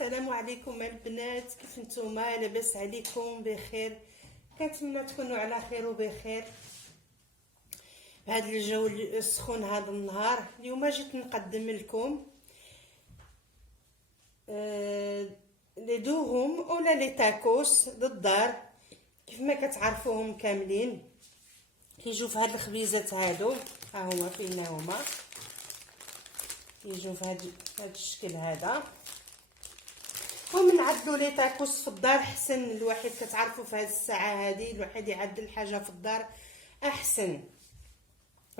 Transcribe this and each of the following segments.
السلام عليكم البنات، كيف نتوما؟ لاباس عليكم؟ بخير؟ كنتمنى تكونوا على خير وبخير بهذا الجو السخون هذا النهار. اليوم جيت نقدم لكم لي دوغوم اولا لي تاكوس للدار كيف ما كتعرفوهم كاملين. كيجيو في هاد الخبيزات هادو، ها هما فين هما، كيجيو في هاد الشكل هذا. ومنعدلو لي تاكوس في الدار احسن. الواحد كتعرفوا في هذه الساعه هذه الواحد يعدل الحاجه في الدار احسن.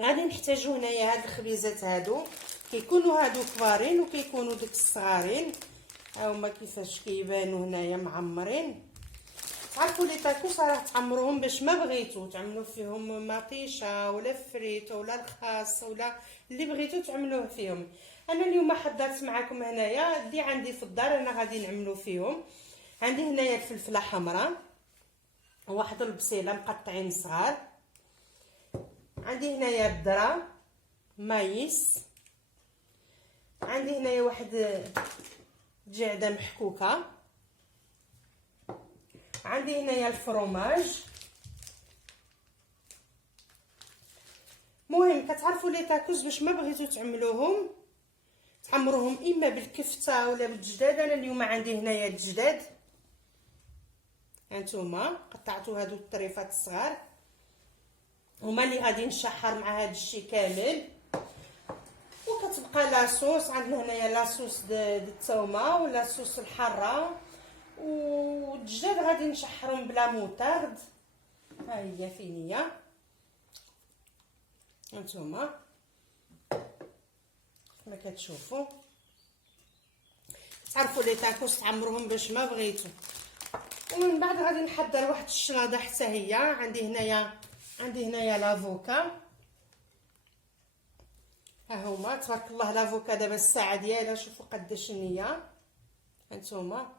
غادي نحتاجو هنايا هاد الخبيزات هادو، كيكونوا هادو كبارين وكيكونوا ديك الصغارين. ها هما كيفاش كيبانوا هنايا معمرين. تعرفوا لي تاكوس راه تعمروهم باش ما بغيتو تعملوا فيهم مطيشه ولا فريتو ولا الخاص ولا اللي بغيتو تعملوه فيهم. انا اليوم حضرت معكم هنايا اللي عندي في الدار، انا غادي نعملو فيهم. عندي هنايا الفلفله حمراء، واحد البصيله مقطعين صغار، عندي هنايا الذره، مايس، عندي هنايا واحد جعده محكوكه، عندي هنايا الفرomage. مهم كتعرفوا لي تاكوس باش ما بغيتو تعملوهم تعمروهم اما بالكفته ولا بالجداد. انا اليوم عندي هنايا الجداد، هانتوما قطعتوا هادو الطريفات الصغار، هما اللي غادي نشحر مع هاد الشيء كامل. وكتبقى لاصوص، عندنا هنايا لاصوص د الثومه ولا صوص الحاره، والدجاج غادي نشحرهم بلا موطارد. ها هي فين هي هانتوما كما كتشوفوا. تعرفوا لي تاكوس تعمروهم باش ما بغيتو. ومن بعد غادي نحضر واحد الشلاضه حتى هي. عندي هنايا لافوكا، ها هما تبارك الله لافوكا دابا الساعه ديالها، شوفوا قداش هي هانتوما.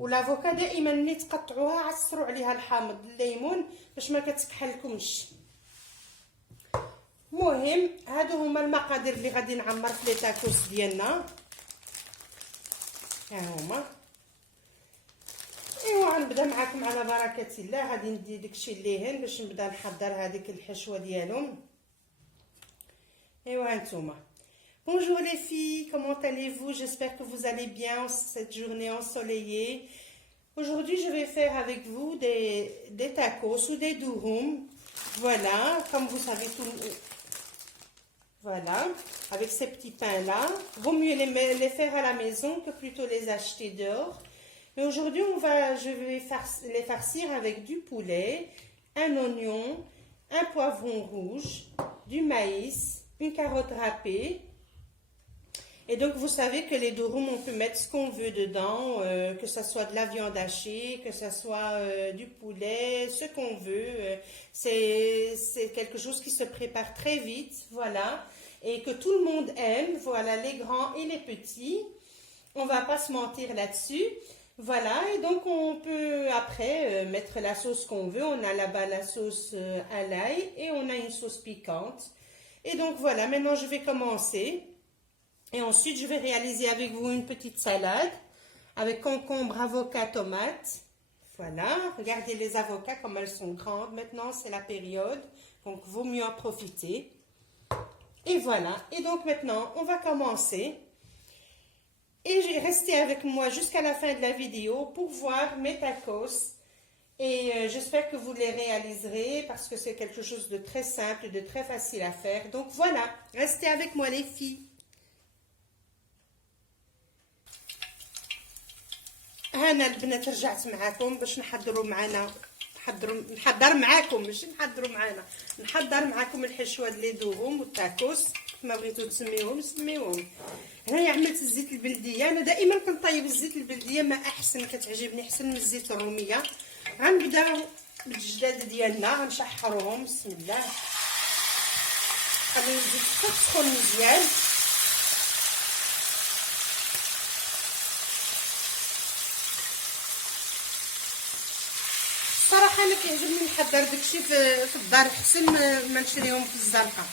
والافوكا دائما ملي تقطعوها عصروا عليها الحامض الليمون باش ما كتكحلكمش. مهم هادو هما المقادير اللي غادي نعمر في لي تاكوس ديالنا، ها هما. ايوا غنبدا معكم على بركه الله. غادي ندي داكشي الليهن باش نبدا نحضر هذيك الحشوه ديالهم. ايوا هانتوما. Bonjour les filles, comment allez-vous? J'espère que vous allez bien cette journée ensoleillée. Aujourd'hui, je vais faire avec vous des tacos ou des durum. Voilà, comme vous savez tout. Voilà, avec ces petits pains-là. Vaut mieux les faire à la maison que plutôt les acheter dehors. Mais aujourd'hui, je vais les farcir avec du poulet, un oignon, un poivron rouge, du maïs, une carotte râpée. Et donc vous savez que les durum, on peut mettre ce qu'on veut dedans, que ce soit de la viande hachée, que ce soit du poulet, ce qu'on veut. C'est quelque chose qui se prépare très vite, voilà, et que tout le monde aime, voilà, les grands et les petits. On va pas se mentir là-dessus. Voilà, et donc on peut après mettre la sauce qu'on veut. On a là-bas la sauce à l'ail et on a une sauce piquante. Et donc voilà, maintenant je vais commencer. Et ensuite, je vais réaliser avec vous une petite salade avec concombre, avocat, tomate. Voilà, regardez les avocats comme elles sont grandes. Maintenant, c'est la période, donc vaut mieux en profiter. Et voilà, et donc maintenant, on va commencer. Et restez avec moi jusqu'à la fin de la vidéo pour voir mes tacos. Et j'espère que vous les réaliserez parce que c'est quelque chose de très simple, de très facile à faire. Donc voilà, restez avec moi les filles. هنا البنات رجعت معاكم باش نحضر معاكم الحشوه ديال لي دوغوم والتاكوس كما بغيتو تسميوهم سميوهم. هنايا عملت الزيت البلديه. انا دائما كنطيب الزيت البلديه ما احسن، كتعجبني احسن من الزيت الروميه. غنبداو بالجداد ديالنا غنشحروهم. بسم الله، خليو الزيت تسخن مزيان. صراحه انا كيعجبني نحضر داكشي في الدار احسن ما نشريهم في الزنقه.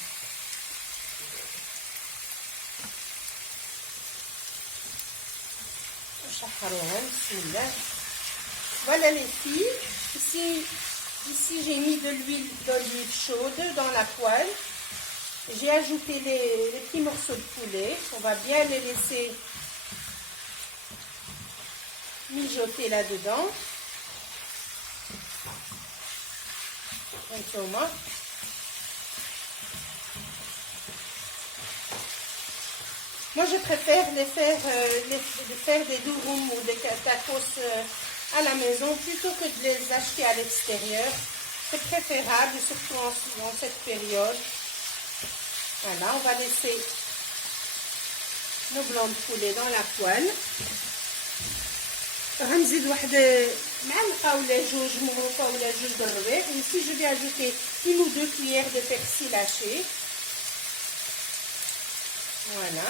Voilà les filles. Ici j'ai mis de l'huile d'olive chaude dans la poêle. J'ai ajouté les petits morceaux de poulet. On va bien les laisser mijoter là-dedans. Moi, je préfère faire des durum ou des tacos à la maison plutôt que de les acheter à l'extérieur. C'est préférable, surtout en cette période. Voilà, on va laisser nos blancs de poulet dans la poêle. غنزيد واحد معلقه ولا جوج مغروفه ولا جوج د الربيع. Ici je vais ajouter 1 ou 2 cuillères de persil haché. Voilà.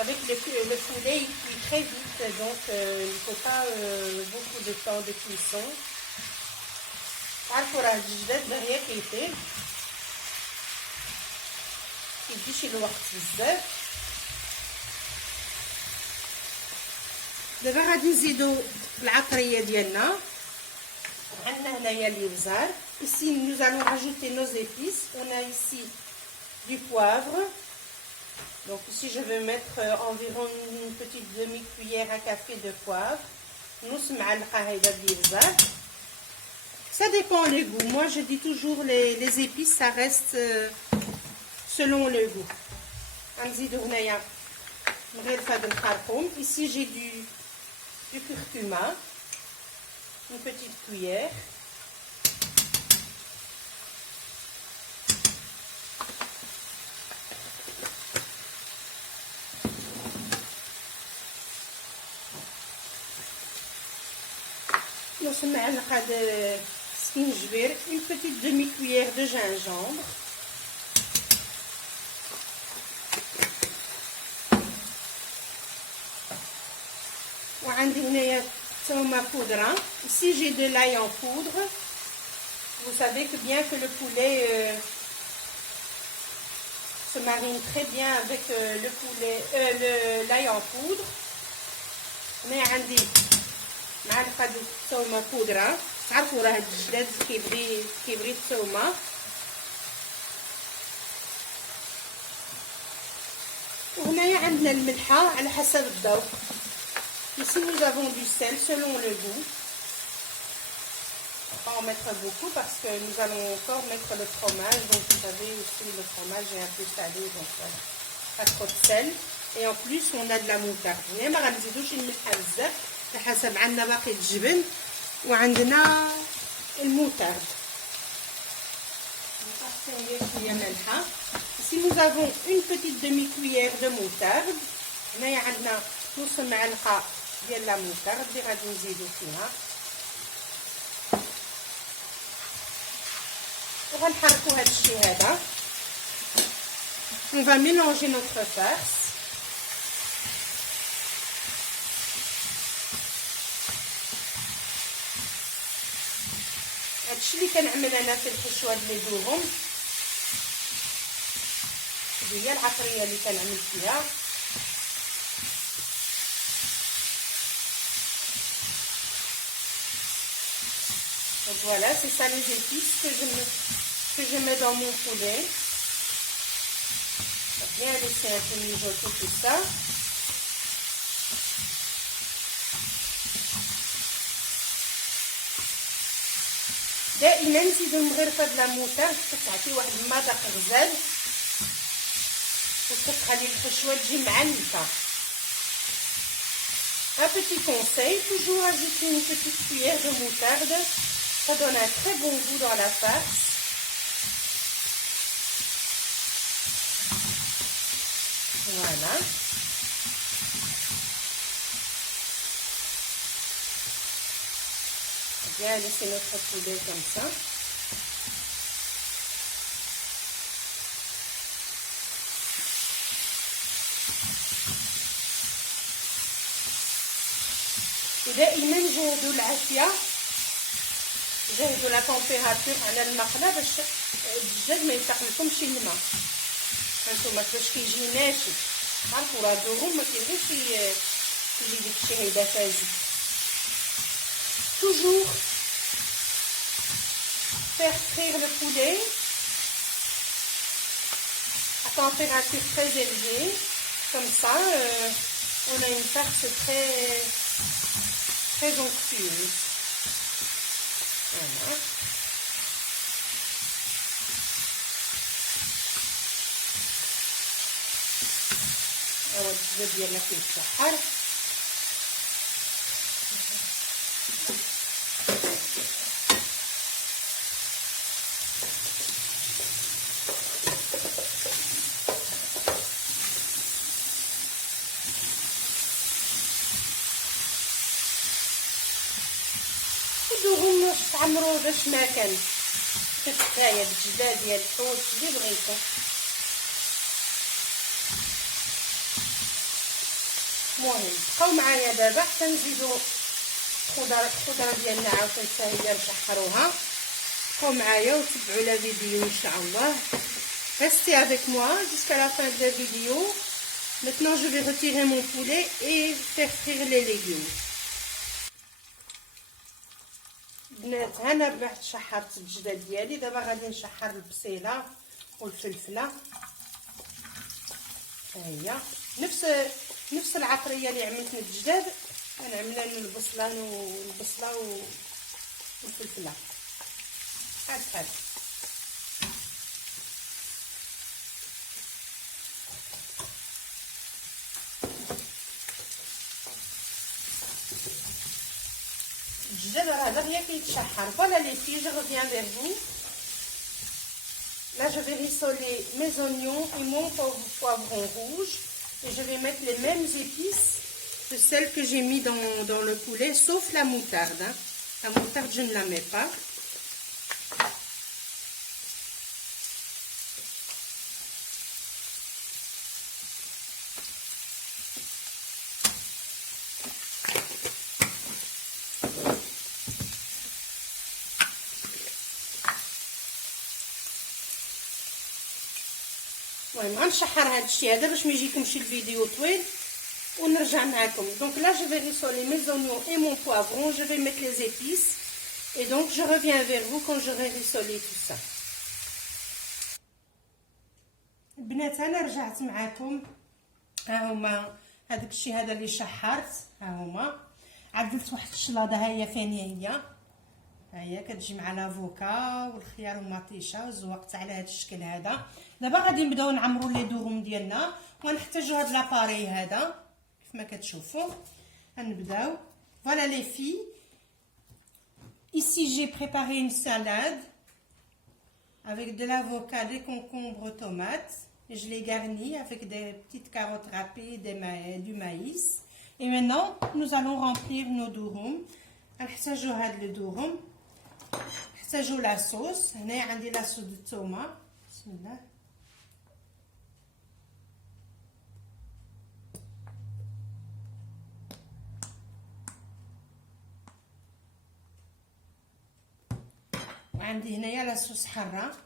Avec le poulet, il cuit très vite, donc il ne faut pas beaucoup de temps de cuisson. عارفوا راه الجداد دغيا كيطيب كيديش الوقت بزاف. دابا غادي نزيدو العطريه ديالنا. عندنا هنايا الابزار. Ici nous allons rajouter nos épices. On a ici du poivre. Donc ici je vais mettre environ une petite demi-cuillère à café de poivre. Ça dépend le goût. Moi je dis toujours les épices, ça reste selon le goût. Ici j'ai du curcuma, une petite cuillère. Une petite demi-cuillère de gingembre. Ici j'ai de l'ail en poudre. Vous savez que bien que le poulet se marine très bien avec l'ail en poudre, mais معلقه د الثومه بودره. تعرفوا راه الجداد كيبغي الثومه. وهنايا عندنا الملحه على حسب الذوق. Ici nous avons du sel selon le goût. On va pas en mettre beaucoup parce que nous allons encore mettre le fromage. Donc vous savez aussi le fromage est un peu salé, donc voilà. Pas trop de sel. Et en plus on a de la moutarde. ما غنزيدوش الملحه بزاف حسب عندنا باقي الجبن وعندنا الموتارد. Ici nous avons une petite demi-cuillère de moutarde. هنايا عندنا نص معلقه ديال لا موتارد اللي غادي نزيدو فيها وغنحركو هذا الشيء هذا. On va mélanger notre farce. هادشي اللي كنعمل انا في الحشوه ديال الدوغم. هي العطريه اللي كنعمل فيها. Donc voilà, c'est ça les épices que je mets dans mon poulet. On va bien laisser un peu mijoter tout ça. دائما نزيدو مغرفه د الموتارد كتعطي واحد المذاق غزال وكتخلي الحشوه تجي معنفه. Un petit conseil, toujours ajouter une petite cuillère de moutarde, ça donne un très bon goût dans la farce. Voilà. Bien laisser notre poulet comme ça. ودائما جهدوا العافيه، جهدوا لا طومبيراتور على المقله باش الدجاج ما يتقلكمش الماء. هانتوما باش كيجي ناشف، عرفوا راه دوغو ما كيبغيش يجي داكشي هيدا فازي. توجور faire frire le poulet à température très élevée, comme ça on a une farce très onctueuse. Voilà. هو الدجاج ديالنا كيتشحر. ودوهم تعمروا باش ما كان كتايه الجبال ديال الحوت اللي بغيتو. المهم بقاو معايا دابا حتى نزيدو الخضره ديالنا عاوتاني حتى هي نشحروها. بقاو معايا وتبعوا لا فيديو ان شاء الله. Restez avec moi jusqu'à la fin de la vidéo. Maintenant je vais retirer mon poulet et faire frire les légumes. بنات انا بعد شحرت الدجاج ديالي، دابا غادي نشحر البصيله والفلفله. ها هي نفس العطريه اللي عملت من الدجاج غنعملها من البصله والفلفله بحال. الدجاج راه دغيا كيتشحر. Voilà les filles, je reviens vers vous. Là je vais rissoler mes oignons et mon poivron rouge et je vais mettre les mêmes épices que celles que j'ai mis dans le poulet, sauf la moutarde. Hein. La moutarde je ne la mets pas. المهم غنشحر هاد الشيء هذا باش ما يجيكمش الفيديو طويل ونرجع معكم. Donc là je vais rissoler mes oignons et mon poivron, je vais mettre les épices et donc je reviens vers vous quand j'aurai rissolé tout ça. البنات انا رجعت معكم. ها هما هذاك الشيء هذا اللي شحرت، ها هما عدلت واحد الشلاضه. ها هي فين هي، ها هي كتجي مع لافوكا والخيار والمطيشه وزوقت على هذا الشكل هذا. دابا غادي نبداو نعمروا لي دوغم ديالنا وغنحتاجوا هذا لاباري هذا كيف ما كتشوفوا. غنبداو. Voilà les filles, ici j'ai préparé une salade avec de l'avocat, des concombres, tomates et je l'ai garni avec des petites carottes râpées, du maïs. Et maintenant nous allons remplir nos دوغم. غنحتاجوا هاد الدوغم، نحتاجوا لا صوص. هنايا عندي لا صوص الثومه. بسم الله. وعندي هنايا لا صوص حاره.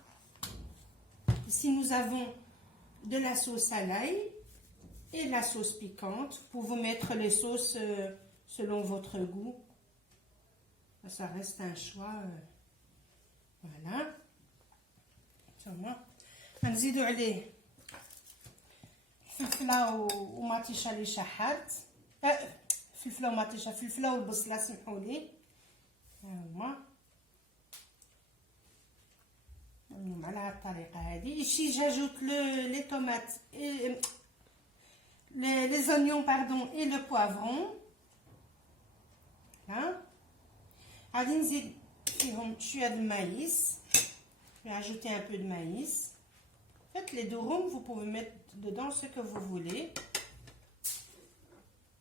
Ici nous avons de la sauce à l'ail et la sauce piquante. Vous pouvez mettre les sauces selon votre goût. Ça reste un choix. Voilà. غنزيدو عليه فلفله ومطيشه اللي شحرت. فلفله ومطيشه، فلفله والبصله سمحولي. ها هما على هاد الطريقه هذه. Ici j'ajoute les tomates et les oignons pardon et le poivron. Là غادي نزيد فيهم شويه د الماïs. Je vais ajouter un peu de maïs. Faites les durum, vous pouvez mettre dedans ce que vous voulez.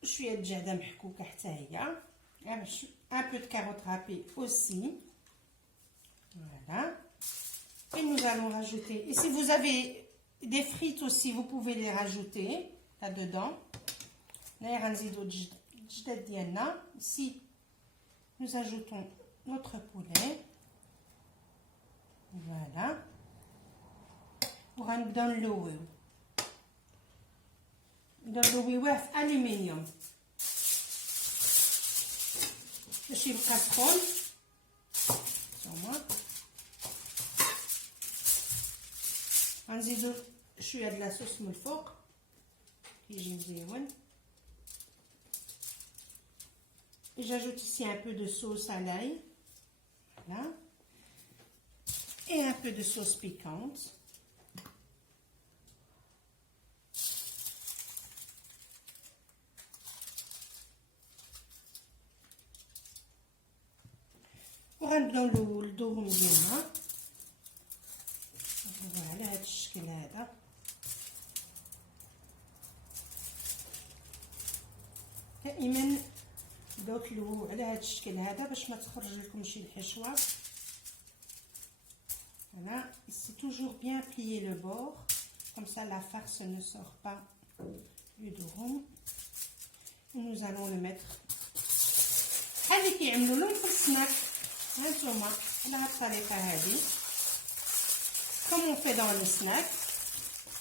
شويه دجاجه محكوكه حتى هي. Un peu de carottes râpées aussi. Voilà. Et nous allons rajouter. Et si vous avez des frites aussi, vous pouvez les rajouter là-dedans. Là, غنزيدو الجداد ديالنا. Ici nous ajoutons notre poulet. Voilà. وغنبداو نلويو نلويوه في الومنيوم باش يبقى سخون. هانتوما غنزيدو شويه د لاصوص من الفوق كيجي مزيون. Et j'ajoute ici un peu de sauce à l'ail. Voilà. Et un peu de sauce piquante. وغنبداو ندوهم ديالنا. فوالا على هذا الشكل هذا. دائما بداو تلووا على هذا الشكل هذا باش ما تخرج لكم شي الحشوه. Voilà, c'est toujours bien plier le bord, comme ça la farce ne sort pas du durum. Nous allons le mettre. هذه كيعملوا لهم في السناك. هانتوما على هاد الطريقه هذه. Comme on fait dans le snack,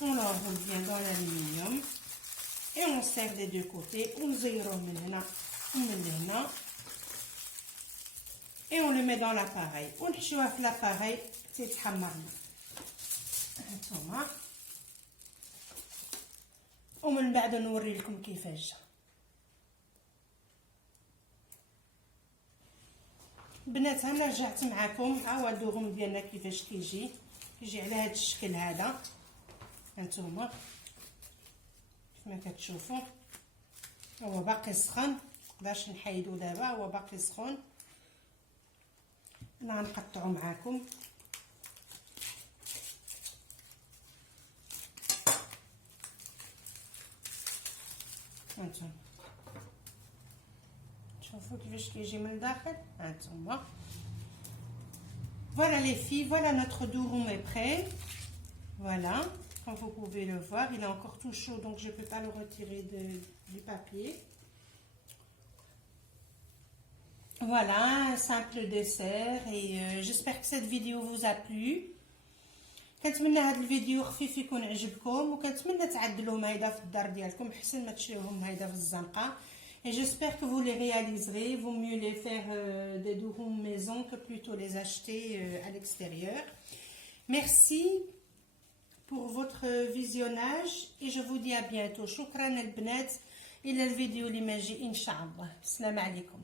on l'enroule bien dans l'aluminium et on serre des deux côtés. On زيروه من هنا ومن هنا. Et on le met dans l'appareil. ونحشوها في l'appareil تيتحمر لنا. هانتوما ومن بعد نوري لكم كيفاش جا. بنات انا رجعت معكم ها هو الدغم ديالنا كيفاش كيجي على هذا الشكل هذا. هانتوما كما كتشوفوا هو باقي سخن، مقدرش نحيدو دابا، هو باقي سخون. انا غنقطعو معكم. هانتوما شوفوا كيفاش كيجي من الداخل. هانتوما voilà les filles, voilà notre durum est prêt. Voilà, comme vous pouvez le voir, il est encore tout chaud donc je ne peux pas le retirer du papier. Voilà, un simple dessert et j'espère que cette vidéo vous a plu. كنتمنى هذا الفيديو خفيف يكون عجبكم وكنتمنى تعدلوهم هيدا في الدار ديالكم احسن ما تشريوهم هيدا في الزنقه. Et j'espère que vous les réaliserez. Vaut mieux les faire des durum maison que plutôt les acheter à l'extérieur. Merci pour votre visionnage et je vous dis à bientôt. شكرا البنات إلى الفيديو اللي ما جي إن شاء الله. السلام عليكم.